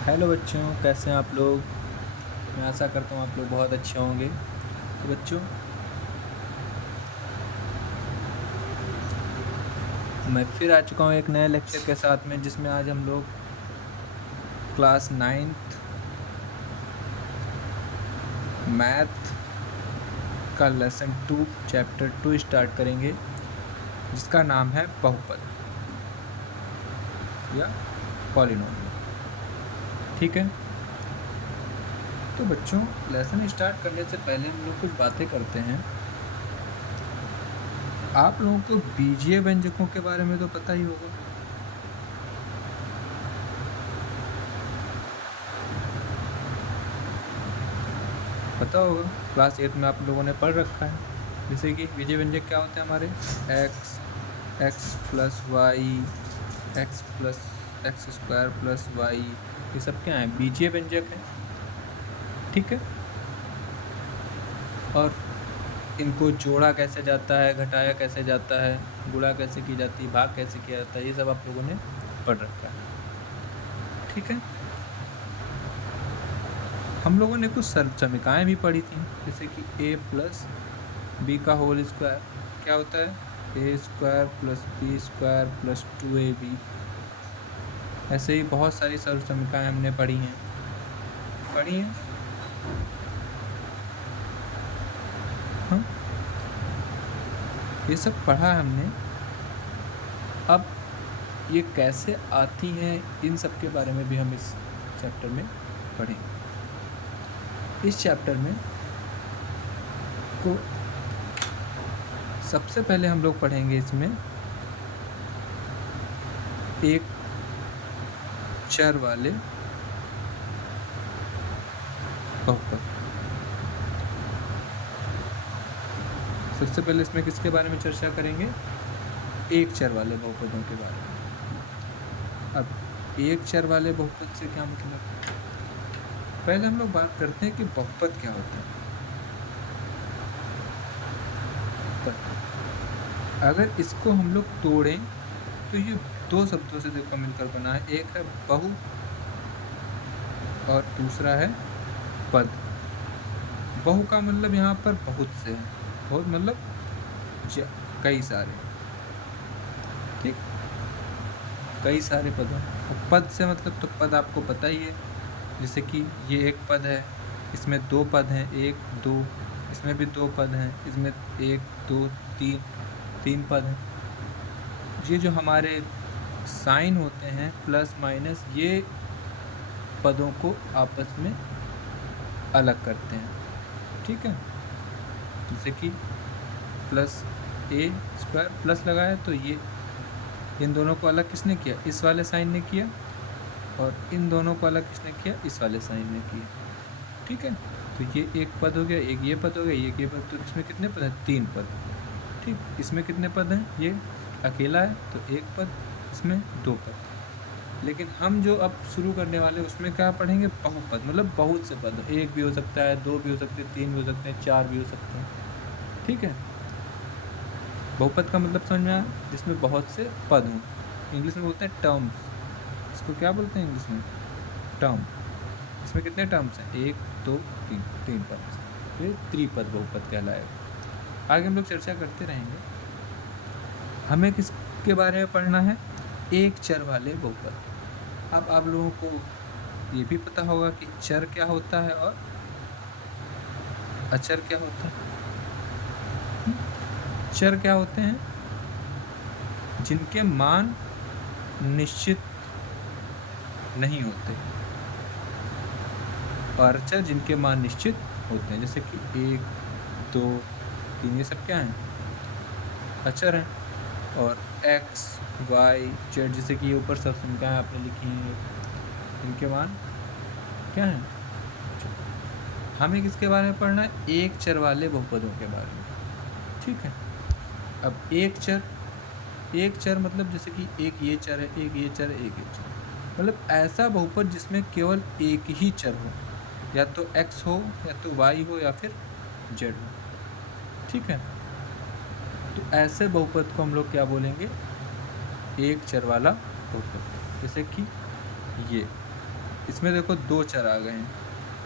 Hello बच्चों, कैसे हैं आप लोग। मैं आशा करता हूँ आप लोग बहुत अच्छे होंगे। तो बच्चों, मैं फिर आ चुका हूँ एक नए लेक्चर के साथ में, जिसमें आज हम लोग क्लास 9th मैथ का लेसन 2 चैप्टर 2 स्टार्ट करेंगे, जिसका नाम है बहुपद या पॉलिनोमियल। ठीक है, तो बच्चों लेसन स्टार्ट करने से पहले हम लोग कुछ बातें करते हैं। आप लोगों को बीजीय व्यंजकों के बारे में तो पता ही होगा। पता होगा, क्लास 8 में आप लोगों ने पढ़ रखा है। जैसे कि बीजीय व्यंजक क्या होते हैं हमारे, X plus Y, X plus X square plus Y, ये सब क्या है, बीजीय व्यंजक है। ठीक है, और इनको जोड़ा कैसे जाता है, घटाया कैसे जाता है, गुणा कैसे की जाती है, भाग कैसे किया जाता है, ये सब आप लोगों ने पढ़ रखा है। ठीक है, हम लोगों ने कुछ समीकरण भी पढ़ी थी, जैसे कि ए प्लस बी का होल स्क्वायर क्या होता है, A square plus B square plus 2ab। ऐसे ही बहुत सारी समीकरण हमने पढ़ी हैं। हाँ, ये सब पढ़ा है हमने। अब ये कैसे आती हैं, इन सब के बारे में भी हम इस चैप्टर में पढ़ेंगे। इस चैप्टर में को सबसे पहले हम लोग पढ़ेंगे इसमें एक चर वाले बहुपद। सबसे पहले इसमें किसके बारे में चर्चा करेंगे, एक चर वाले बहुपदों के बारे में। अब एक चर वाले बहुपद से क्या मतलब, पहले हम लोग बात करते हैं कि बहुपद क्या होता है। अगर इसको हम लोग तोड़ें तो ये दो शब्दों से देखो मिलकर बना है, एक है बहु और दूसरा है पद। बहु का मतलब यहाँ पर बहुत से है, बहुत मतलब कई सारे, ठीक, कई सारे पद हैं। और पद से मतलब तो पद आपको पता ही है, जैसे कि ये एक पद है, इसमें दो पद हैं, एक दो, इसमें भी दो पद हैं, इसमें एक दो तीन, तीन पद हैं। ये जो हमारे साइन होते हैं प्लस माइनस, ये पदों को आपस में अलग करते हैं। ठीक है, जैसे कि प्लस ए स्क्वायर प्लस लगाया तो ये इन दोनों को अलग किसने किया, इस वाले साइन ने किया, और इन दोनों को अलग किसने किया, इस वाले साइन ने किया। ठीक है, तो ये एक पद हो गया, एक ये पद हो गया, एक ये पद, तो इसमें कितने पद हैं, तीन पद। ठीक, इसमें कितने पद हैं, ये अकेला है तो एक पद, इसमें दो पद। लेकिन हम जो अब शुरू करने वाले उसमें क्या पढ़ेंगे, बहुपद, मतलब बहुत से पद, एक भी हो सकता है, दो भी हो सकते हैं, तीन भी हो सकते हैं, चार भी हो सकते हैं। ठीक है, बहुपद का मतलब समझ में आया, जिसमें बहुत से पद हों। इंग्लिश में बोलते हैं टर्म्स, इसको क्या बोलते हैं इंग्लिश में, टर्म। इसमें कितने टर्म्स हैं, एक दो तीन, तीन टर्म्स, तो ये त्रिपद बहुपद कहलाएगा। आगे हम लोग चर्चा करते रहेंगे। हमें किसके बारे में पढ़ना है, एक चर वाले बहुपद। अब आप लोगों को ये भी पता होगा कि चर क्या होता है और अचर क्या होता है। चर क्या होते हैं, जिनके मान निश्चित नहीं होते, और अचर जिनके मान निश्चित होते हैं, जैसे कि एक दो तीन, ये सब क्या हैं, अचर हैं। और x y z, जैसे कि ये ऊपर सब संख्याएं आपने लिखी हैं, इनके मान क्या हैं। हमें किसके बारे में पढ़ना है, एक चर वाले बहुपदों के बारे में। ठीक है, अब एक चर मतलब जैसे कि एक ये चर है, एक ये चर है, एक ये चर, मतलब ऐसा बहुपद जिसमें केवल एक ही चर हो, या तो x हो, या तो y हो, या फिर z हो। ठीक है, तो ऐसे बहुपद को हम लोग क्या बोलेंगे, एक चर वाला बहुपद। जैसे कि ये इसमें देखो दो चर आ गए हैं,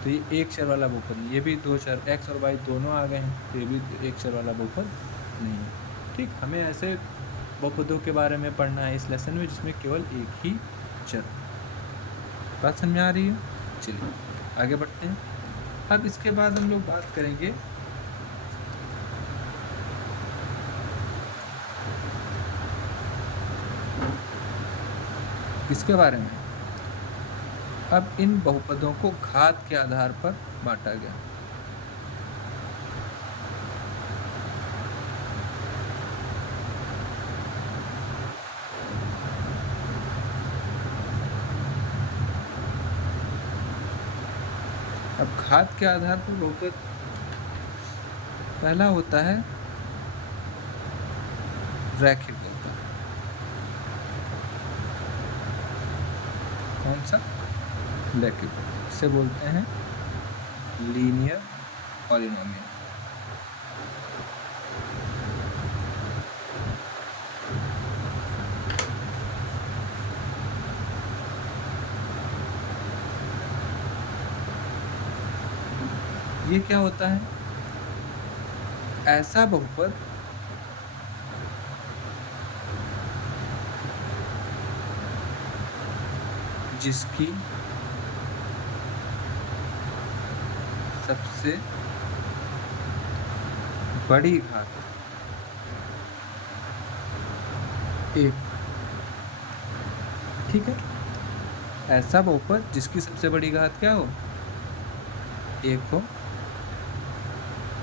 तो ये एक चर वाला बहुपद नहीं, ये भी दो चर x और y दोनों आ गए हैं, तो ये भी एक चर वाला बहुपद नहीं है। ठीक, हमें ऐसे बहुपदों के बारे में पढ़ना है इस लेसन में जिसमें केवल एक ही चर। बात समझ में आ रही है? चलिए आगे बढ़ते हैं। अब इसके बाद हम लोग बात करेंगे किसके बारे में? अब इन बहुपदों को घात के आधार पर बांटा गया। अब घात के आधार पर बहुपद पहला होता है रैखिक बहुपद। कौन सा? रैखिक, इसे बोलते हैं लीनियर पॉलिनोमियल। ये क्या होता है? ऐसा बहुपद जिसकी सबसे बड़ी घात एक। ठीक है, ऐसा बहुपद जिसकी सबसे बड़ी घात क्या हो? एक हो,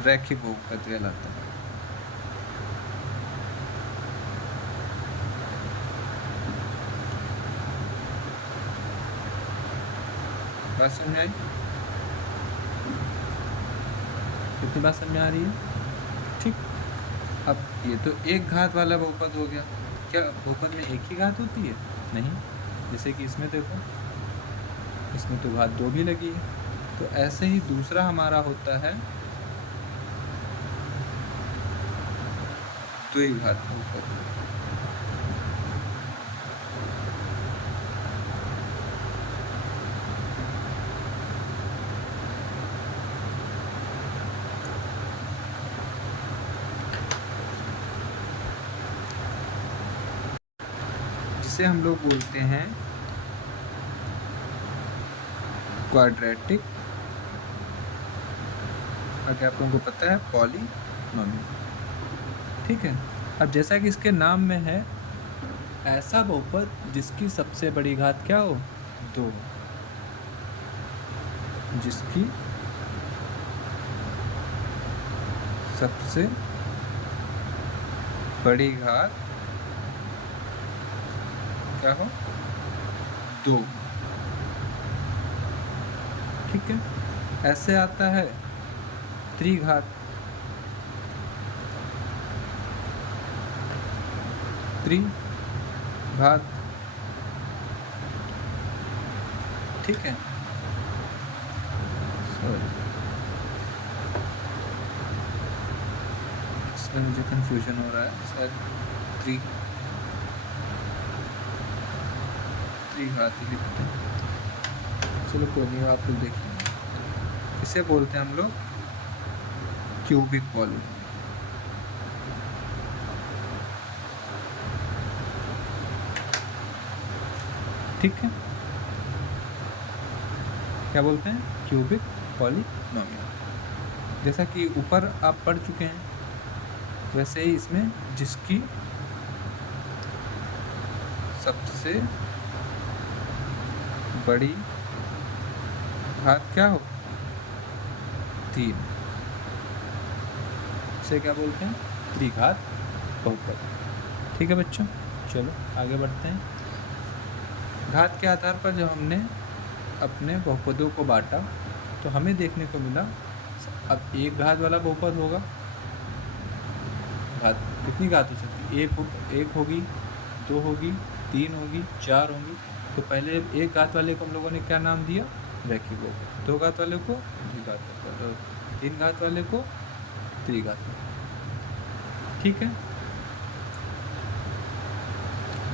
रैखिक बहुपद कहलाता है। बात समझ में आई? कितनी बात समझ में आ रही है? ठीक, अब ये तो एक घात वाला बहुपद हो गया। क्या बहुपद में एक ही घात होती है? नहीं, जैसे कि इसमें देखो, इसमें तो घात दो भी लगी है। तो ऐसे ही दूसरा हमारा होता है द्विघात बहुपद। जिसे हम लोग बोलते हैं क्वाड्रेटिक, अगर आप लोगों को पता है पॉलिनोमियल। ठीक है, अब जैसा कि इसके नाम में है, ऐसा बहुपद जिसकी सबसे बड़ी घात क्या हो? दो। जिसकी सबसे बड़ी घात क्या हो? दो। ठीक है, ऐसे आता है त्रिघात। त्रिघात, ठीक है। इसमें मुझे कंफ्यूजन हो रहा है, शायद त्रिघात ही लिखते हैं। चलो कोई नहीं, आप लोग देख लेंगे। इसे बोलते हैं हम लोग क्यूबिक पॉलिनोमियल। ठीक है, क्या बोलते हैं? Cubic polynomial. जैसा कि ऊपर आप पढ़ चुके हैं, वैसे ही इसमें जिसकी सबसे बड़ी घात क्या हो? तीन। इसे क्या बोलते हैं? त्रिघात बहुपद। ठीक है बच्चों, चलो आगे बढ़ते हैं। घात के आधार पर जब हमने अपने बहुपदों को बांटा तो हमें देखने को मिला, अब एक घात वाला बहुपद होगा। घात कितनी घात हो सकती है? एक होगी, दो होगी, तीन होगी, चार होंगी। तो पहले एक घात वाले को हम लोगों ने क्या नाम दिया? रैखिक बहुपद। दो घात वाले को द्विघात बहुपद, और तीन घात वाले को त्रिघात बहुपद। ठीक है,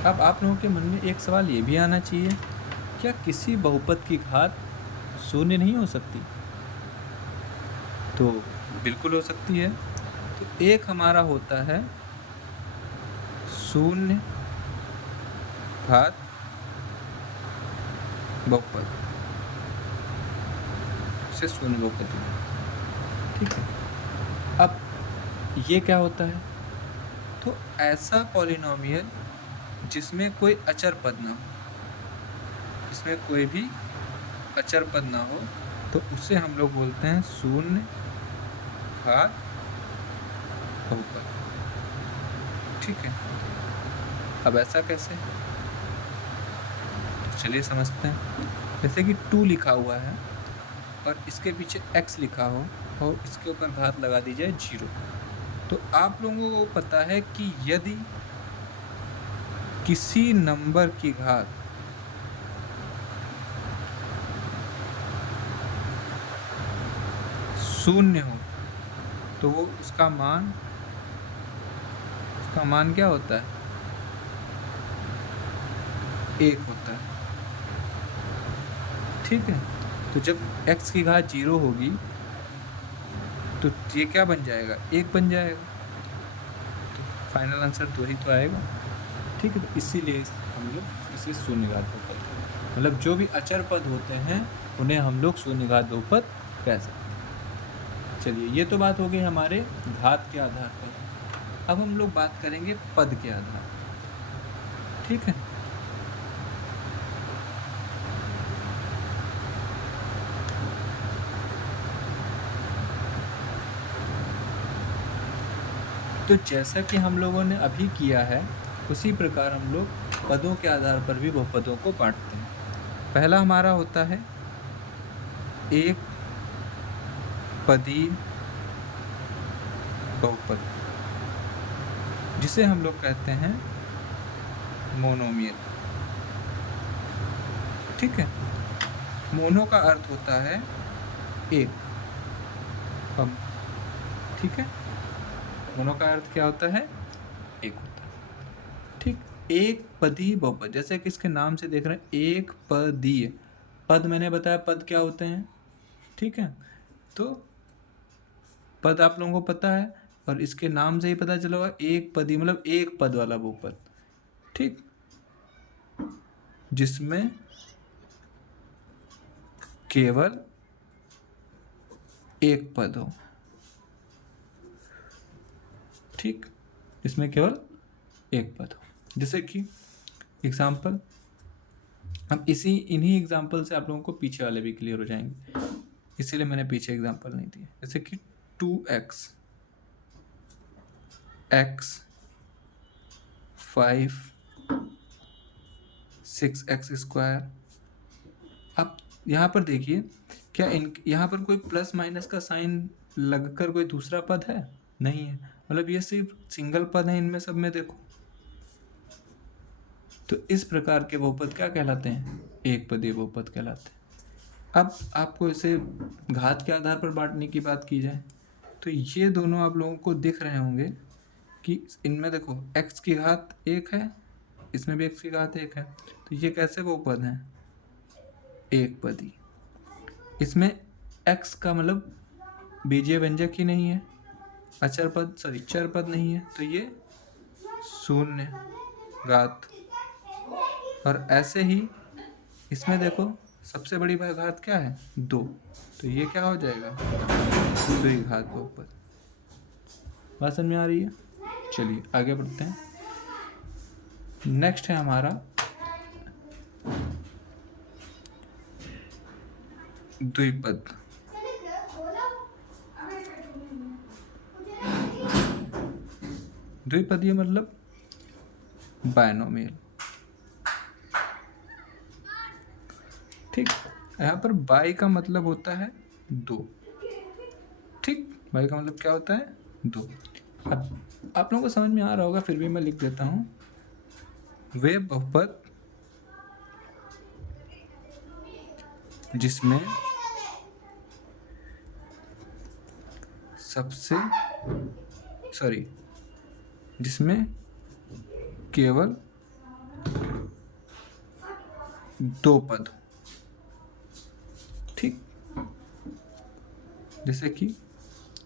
अब आप लोगों के मन में एक सवाल ये भी आना चाहिए क्या किसी बहुपद की घात शून्य नहीं हो सकती? तो बिल्कुल हो सकती है। तो एक हमारा होता है शून्य घात बहुपद, इसे शून्य बहुपद है, ठीक है। अब ये क्या होता है? तो ऐसा पॉलिनोमियल जिसमें कोई अचर पद ना हो, जिसमें कोई भी अचर पद ना हो, तो उसे हम लोग बोलते हैं शून्य घात बहुपद, ठीक है। अब ऐसा कैसे? तो चलिए समझते हैं। जैसे कि 2 लिखा हुआ है और इसके पीछे x लिखा हो और इसके ऊपर घात लगा दी जाए 0, तो आप लोगों को पता है कि यदि किसी नंबर की घात शून्य हो तो वो उसका मान क्या होता है? 1 होता है, ठीक है। तो जब x की घात 0 होगी तो ये क्या बन जाएगा? 1 बन जाएगा। तो फाइनल आंसर 2 ही तो आएगा, ठीक है। तो इसीलिए हम लोग इसे शून्य घात बहुपद कहते हैं। मतलब जो भी अचर पद होते हैं उन्हें हम लोग शून्य घात बहुपद कह सकते हैं। चलिए, ये तो बात हो गई हमारे घात के आधार पर। अब हम लोग बात करेंगे पद के आधार पर, ठीक है। तो जैसा कि हम लोगों ने अभी किया है उसी प्रकार हम लोग पदों के आधार पर भी बहुपदों को बांटते हैं। पहला हमारा होता है एक पदी बहुपद, जिसे हम लोग कहते हैं मोनोमियल, ठीक है। मोनो का अर्थ होता है एक, अब ठीक है, मोनो का अर्थ क्या होता है? एक होता है, ठीक। एक पदी बहुपद, जैसे कि इसके नाम से देख रहे हैं, एक पदीय। पद मैंने बताया पद क्या होते हैं, ठीक है। तो पद आप लोगों को पता है और इसके नाम से ही पता चला होगा, एक पदी मतलब एक पद वाला बहुपद, ठीक, जिसमें केवल एक पद हो, ठीक, इसमें केवल एक पद हो। जैसे कि एग्जाम्पल, अब इन्हीं एग्जाम्पल से आप लोगों को पीछे वाले भी क्लियर हो जाएंगे, इसीलिए मैंने पीछे एग्जाम्पल नहीं दिए। जैसे कि 2x, x 5 6x स्क्वायर। अब यहाँ पर देखिए, क्या यहाँ पर कोई प्लस माइनस का साइन लगकर कोई दूसरा पद है? नहीं है, मतलब ये सिर्फ सिंगल पद है इनमें सब में, देखो। तो इस प्रकार के बहुपद क्या कहलाते हैं? एक पदीय बहुपद कहलाते हैं। अब आपको इसे घात के आधार पर बांटने की बात की जाए तो ये दोनों आप लोगों को दिख रहे होंगे कि इनमें देखो x की घात 1 है, इसमें भी x की घात 1 है, तो ये कैसे बहुपद हैं? एक पदी। इसमें x का मतलब बीजीय व्यंजक ही नहीं है, अचर पद, सॉरी चर पद नहीं है, तो ये शून्य घात। और ऐसे ही इसमें देखो सबसे बड़ी घात क्या है? 2, तो ये क्या हो जाएगा? द्विघात बहुपद। बात समझ में आ रही है? चलिए आगे बढ़ते हैं। नेक्स्ट है हमारा द्विपद। द्विपदीय मतलब बायनोमियल, ठीक। यहाँ पर बाई का मतलब होता है 2, ठीक। बाई का मतलब क्या होता है? 2। अब आप लोगों को समझ में आ रहा होगा, फिर भी मैं लिख देता हूँ। वे बहुपद जिसमें जिसमें केवल दो पद, ठीक। जैसे कि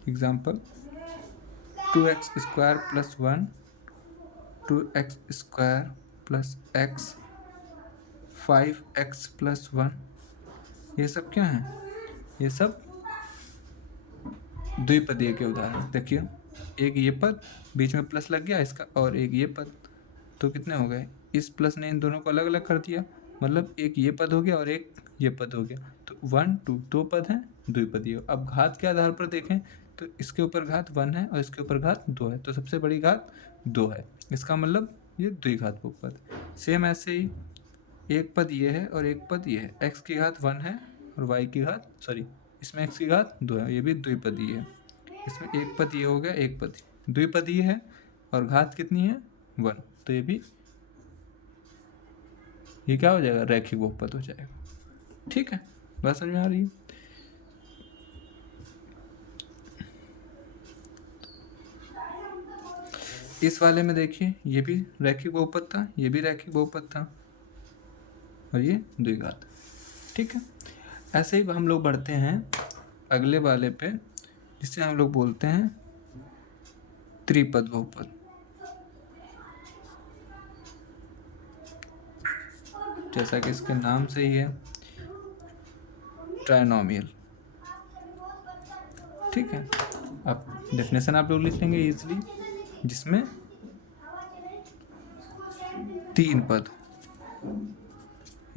example 2x² + 1, 2x² + x, 5x + 1, ये सब क्या है? ये सब द्विपदीय के उदाहरण। देखिए, एक ये पद, बीच में प्लस लग गया इसका, और एक ये पद, तो कितने हो गए? इस प्लस ने इन दोनों को अलग अलग कर दिया, मतलब एक ये पद हो गया और एक ये पद हो गया। तो 1 2 दो पद हैं, द्विपदीय। अब घात के आधार पर देखें तो इसके ऊपर घात 1 है और इसके ऊपर घात 2 है, तो सबसे बड़ी घात 2 है। इसका मतलब ये द्विघात बहुपद। सेम ऐसे ही एक पद ये है और एक पद ये है, x की घात 1 है और y की घात, सॉरी, इसमें x की घात 2 है, ये भी द्विपदीय है। इसमें एक पद ये हो गया, एक पद द्विपदीय है और घात कितनी है? 1, तो ये भी, ये क्या हो जाएगा? रैखिक बहुपद हो जाएगा। ठीक है, बात समझ में आ रही है? इस वाले में देखिए, ये भी रैखिक बहुपद था, ये भी रैखिक बहुपद था और ये द्विघात। ठीक है, ऐसे ही हम लोग बढ़ते हैं अगले वाले पे, जिसे हम लोग बोलते हैं त्रिपद बहुपद। जैसा कि इसके नाम से ही है, ट्राइनोमियल। ठीक है, अब डेफिनेशन आप लोग लिख लेंगे इजीली, जिसमें 3 पद।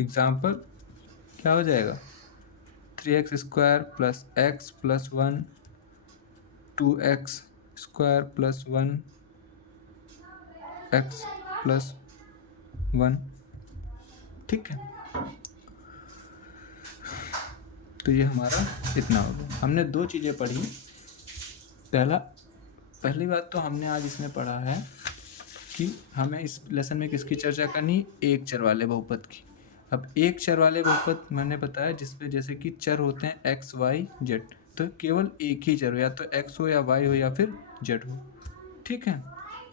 एग्जाम्पल क्या हो जाएगा? 3x² + x + 1, 2x² + 1, x + 1। ठीक है, तो ये हमारा इतना हो गया। हमने 2 चीज़ें पढ़ी। पहली बात तो हमने आज इसमें पढ़ा है कि हमें इस लेसन में किसकी चर्चा करनी? एक चर वाले बहुपद की। अब एक चर वाले बहुपद मैंने बताया जिसमें जैसे कि चर होते हैं x, y, z, तो केवल एक ही चर हो, या तो x हो या y हो या फिर z हो। ठीक है,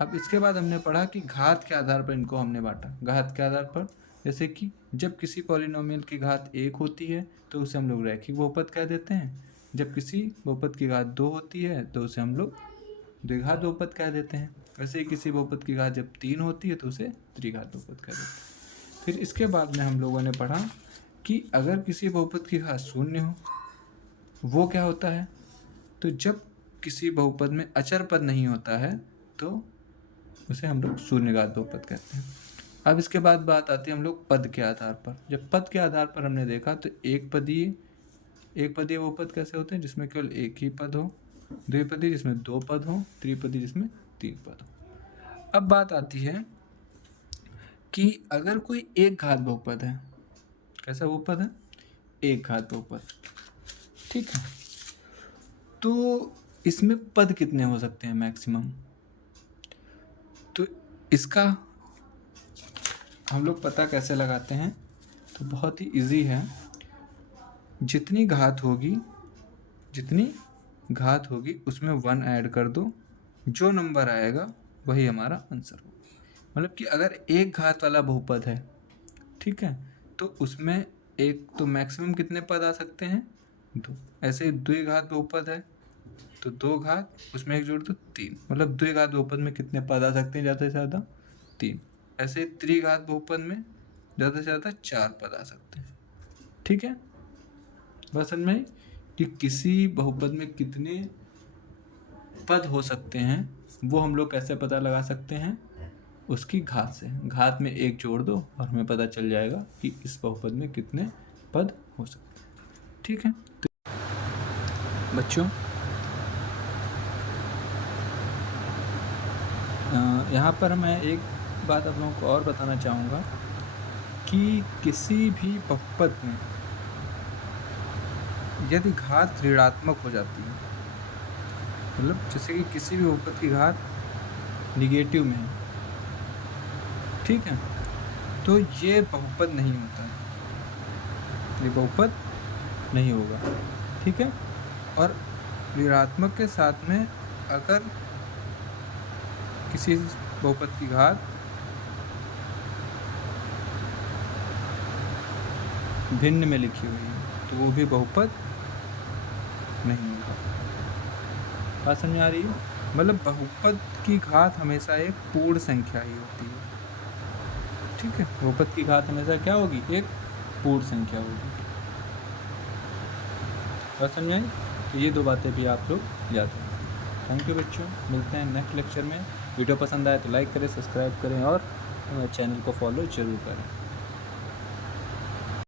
अब इसके बाद हमने पढ़ा कि घात के आधार पर इनको हमने बांटा। घात के आधार पर जैसे कि जब किसी पॉलिनोमियल की घात 1 होती है तो उसे हम लोग रैखिक बहुपद कह देते हैं। जब किसी बहुपद की घात 2 होती है तो उसे हम लोग द्विघात बहुपद कह देते हैं। वैसे ही किसी बहुपद की घात जब 3 होती है तो उसे त्रिघात बहुपद कह देते हैं। फिर इसके बाद में हम लोगों ने पढ़ा कि अगर किसी बहुपद की घात 0 हो, वो क्या होता है? तो जब किसी बहुपद में अचर पद नहीं होता है तो उसे हम लोग शून्यघात बहुपद कहते हैं। अब इसके बाद बात आती है हम लोग पद के आधार पर। जब पद के आधार पर हमने देखा तो एक पदीय बहुपद कैसे होते हैं? जिसमें केवल एक ही पद हो, द्विपदी जिसमें 2 पद हो, त्रिपदी जिसमें 3 पद हो। अब बात आती है कि अगर कोई एक घात बहुपद है, कैसा बहुपद है? एक घात बहुपद। ठीक है, तो इसमें पद कितने हो सकते हैं मैक्सिमम? तो इसका हम लोग पता कैसे लगाते हैं? तो बहुत ही इजी है। जितनी घात होगी उसमें 1 ऐड कर दो, जो नंबर आएगा वही हमारा आंसर होगा। मतलब कि अगर एक घात वाला बहुपद है, ठीक है, तो उसमें एक तो मैक्सिमम कितने पद आ सकते हैं? 2। ऐसे ही द्विघात बहुपद है तो 2 घात, उसमें एक जोड़ दो 3, मतलब द्विघात बहुपद में कितने पद आ सकते हैं? ज़्यादा से ज़्यादा 3। ऐसे त्रिघात बहुपद में ज़्यादा से ज़्यादा 4 पद आ सकते हैं। ठीक है, बस समझ में कि किसी बहुपद में कितने पद हो सकते हैं वो हम लोग कैसे पता लगा सकते हैं? उसकी घात से। घात में 1 जोड़ दो और हमें पता चल जाएगा कि इस बहुपद में कितने पद हो सकते हैं। ठीक है, तो बच्चों यहाँ पर मैं एक बात आप लोगों को और बताना चाहूँगा कि किसी भी बहुपद में यदि घात ऋणात्मक हो जाती है, मतलब जैसे कि किसी भी बहुपद की घात निगेटिव में है, ठीक है, तो ये बहुपद नहीं होता है, ये बहुपद नहीं होगा। ठीक है, और ऋणात्मक के साथ में अगर किसी बहुपद की घात भिन्न में लिखी हुई है तो वो भी बहुपद नहीं होगा। बात समझ में आ रही है? मतलब बहुपद की घात हमेशा एक पूर्ण संख्या ही होती है। ठीक है, बहुपद की घात हमेशा क्या होगी? एक पूर्ण संख्या होगी। बात समझ आई? तो ये दो बातें भी आप लोग याद रखें। थैंक यू बच्चों, मिलते हैं नेक्स्ट लेक्चर में। वीडियो पसंद आए तो लाइक करें, सब्सक्राइब करें और चैनल को फॉलो जरूर करें।